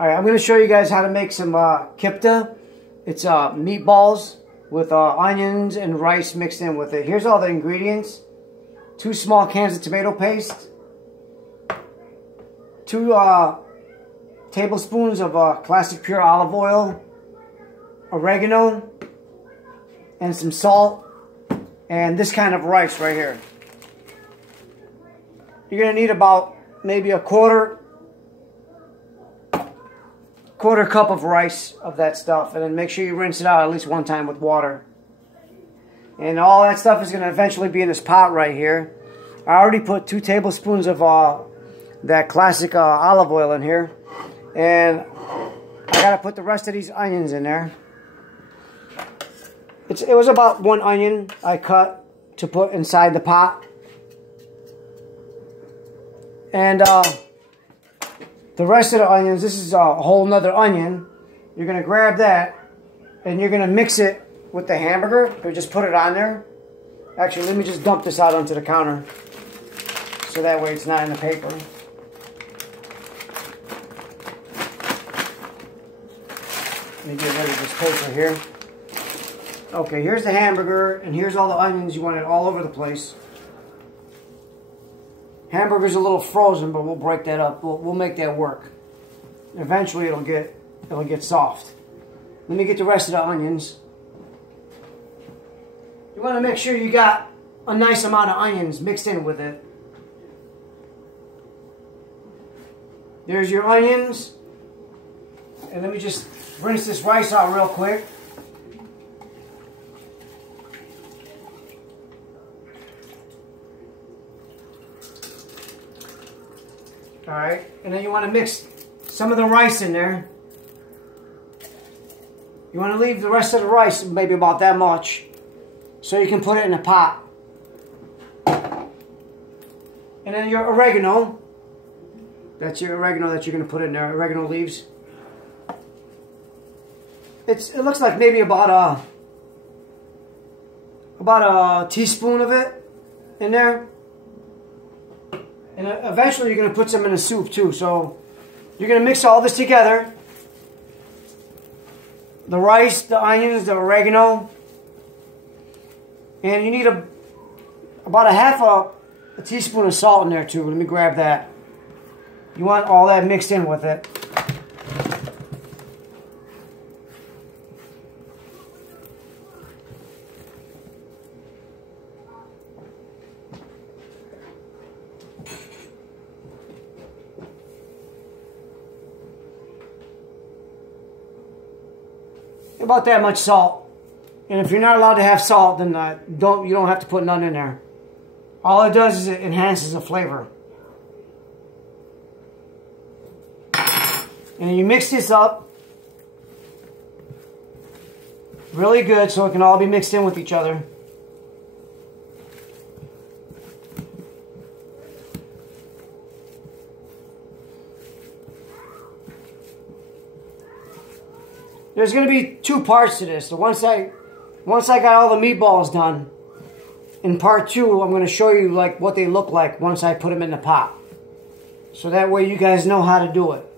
Alright, I'm going to show you guys how to make some kipta. It's meatballs with onions and rice mixed in with it. Here's all the ingredients. 2 small cans of tomato paste. 2 tablespoons of classic pure olive oil. Oregano. And some salt. And this kind of rice right here. You're going to need about maybe a quarter cup of rice of that stuff, and then make sure you rinse it out at least one time with water. And all that stuff is going to eventually be in this pot right here. I already put 2 tablespoons of that classic olive oil in here, and I got to put the rest of these onions in there. It was about 1 onion I cut to put inside the pot, and the rest of the onions, this is a whole nother onion. You're going to grab that and you're going to mix it with the hamburger, or just put it on there. Actually, let me just dump this out onto the counter so that way it's not in the paper. Let me get rid of this paper here. Okay, here's the hamburger and here's all the onions. You want it all over the place. Hamburger's a little frozen, but we'll break that up. We'll make that work. Eventually, it'll get soft. Let me get the rest of the onions. You want to make sure you got a nice amount of onions mixed in with it. There's your onions. And let me just rinse this rice out real quick. Alright, and then you want to mix some of the rice in there. You want to leave the rest of the rice, maybe about that much, so you can put it in a pot. And then your oregano. That's your oregano that you're going to put in there, oregano leaves. It looks like maybe about a teaspoon of it in there. And eventually you're going to put some in the soup too. So you're going to mix all this together. The rice, the onions, the oregano. And you need about a half a teaspoon of salt in there too. Let me grab that. You want all that mixed in with it. About that much salt. And if you're not allowed to have salt, then you don't have to put none in there. All it does is it enhances the flavor. And you mix this up really good so it can all be mixed in with each other. There's going to be 2 parts to this. So once I got all the meatballs done, in part 2, I'm going to show you like what they look like once I put them in the pot. So that way you guys know how to do it.